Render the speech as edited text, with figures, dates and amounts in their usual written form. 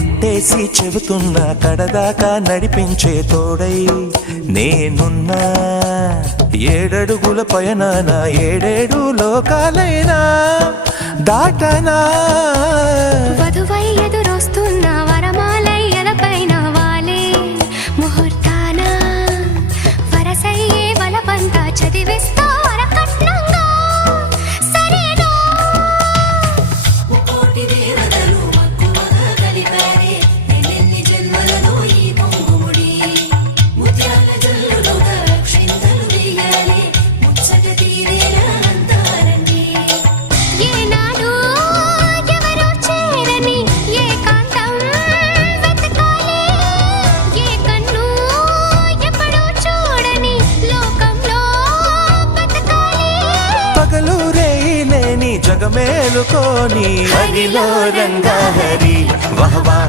ఒట్టేసి చెబుతున్నా కడదాకా నడిపించే తోడై నేనున్నా. 7 అడుగుల పయనాన 7 లోకాలైనా దాటనా. వధువై ఎదురొస్తున్న వరమాలై ఎలపైన వాలే ముహూర్తాన వరసయ్యే వలపంతా చదివిస్తా వరకట్నంగా. సరేనా కోటి దేవతలు మక్కువగా కలిపారే ఎన్నెన్ని జన్మలలో ఈ పొంగుముడి. ముత్యాల జల్లులుగా క్షింతలు వేయాలి ముచ్చట తీరేలా అంతారండి. ఏనాడు ఎవరో చేరని ఏకాంతం వెతకాలి. ఏ కన్ను ఎప్పుడూ చూడని లోకంలో బతకాలి. పగలు రేయిలేని జగమేలుకోని హరిలో రంగా హరి వహవా.